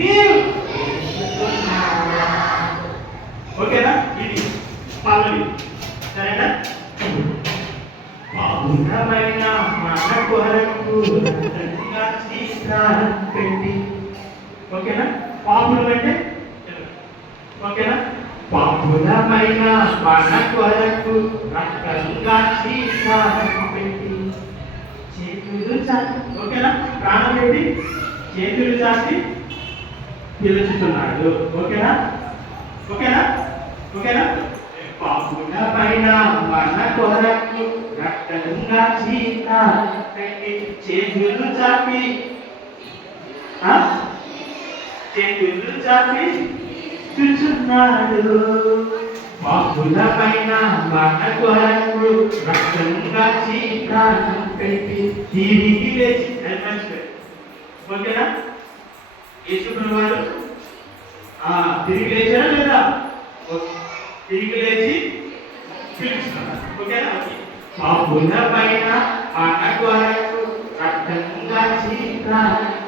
నీవు ఓకేనా? ఇది పల్లవి, సరేనా? పాపులమైన మన కొరకు పెట్టి, ఓకేనా? పాపులు అంటే ఓకేనా? పాపులమైన మన కొరకు రక్తంగా పెట్టి చేతులు చాచి, ఓకేనా? ప్రాణం పెట్టి చేతులు చాచి పిలుచుతున్నాడు. ఓకేనా? ఓకేనా? ఓకేనా? పాపుల పైన మన కొరకు రక్తంగా పెట్టి చేతులు చాపి చూచున్నాడు. పాపుల పైన మన కొరకు రక్తంగా పెట్టి తిరిగి లేచి, ఓకేనా? యేసుప్రభువు వారు తిరిగి లేచారా లేదా? తిరిగి లేచి పిలుస్తున్నారు. ఓకేనా? పాపుల పైన మన కొరకు రక్తంగా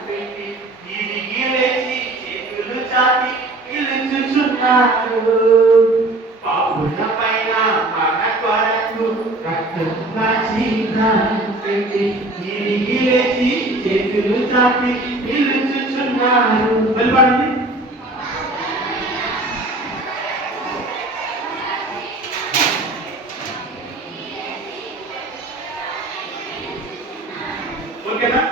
పెట్టి తిరిగి లేచి చేతులు చాపి పిలుచుచున్నాడు. పాపుల పైన మన కొరకు రక్తంగా పెట్టి తిరిగి లేచి చేతులు చాపి పిలుచుచున్నాడు. వెళ్ళిపడండి. ఓకేనా?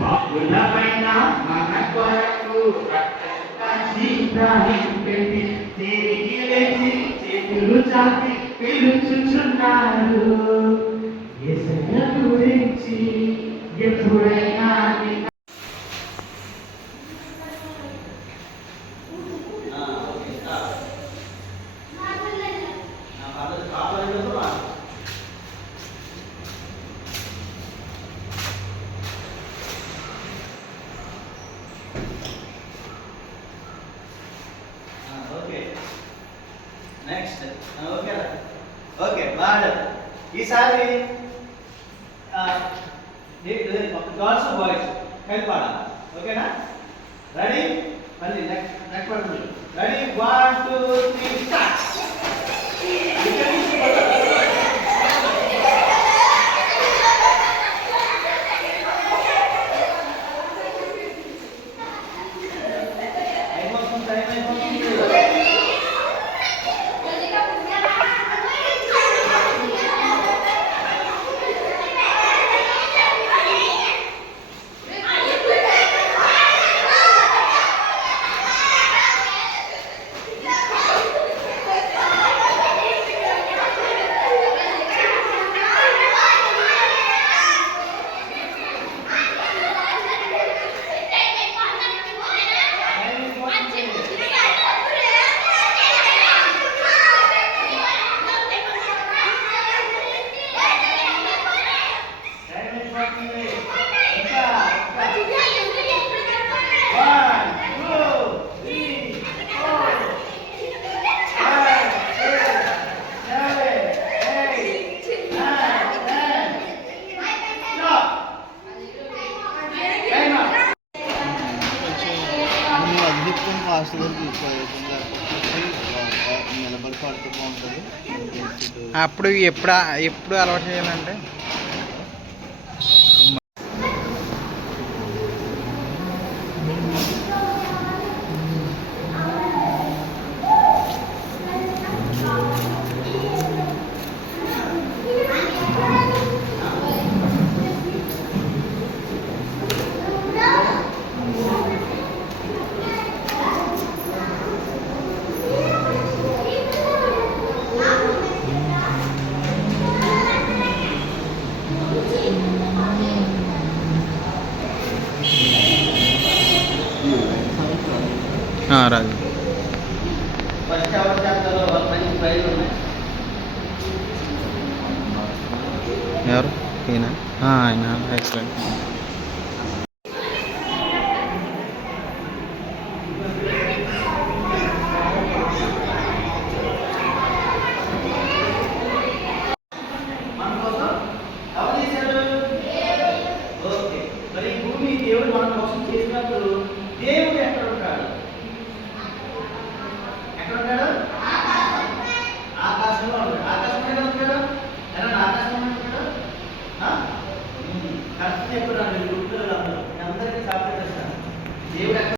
పాపుల పైన మన కొరకు రక్తంగా పెట్టి తిరిగి లేచి చేతులు చాపి పిలుచుచున్నాడు. యేసయ్య గురించి ఎప్పుడైనా నెక్స్ట్ ఓకేనా? ఓకే బాగా ఈసారి గర్ల్స్ బాయ్స్ కలిపి పాడాలి. ఓకేనా? రెడీ? మళ్ళీ నెక్స్ట్ పడుతుంది. రెడీ? 1 2 3 స్టార్ట్. నిలబడి పడుతూ బాగుంటుంది. అప్పుడు ఎప్పుడు ఎప్పుడు అలవాటు చేయాలంటే రాజు ఎవరు ఈయన? ఆయన ఎక్సలెంట్. దేవుడు మన కోసం చేసినప్పుడు దేవుడు ఎక్కడ ఉంటాడు? ఎక్కడ ఉంటాడు? ఆకాశంలో ఉంటాడు. ఆకాశం మీద ఉంటాడు. ఎలా ఆకాశంలో ఉంటాడు? కరెక్ట్ చెప్పారు. గుర్తులు అందరూ అందరికీ చాక్లెట్ ఇస్తాను. దేవుడు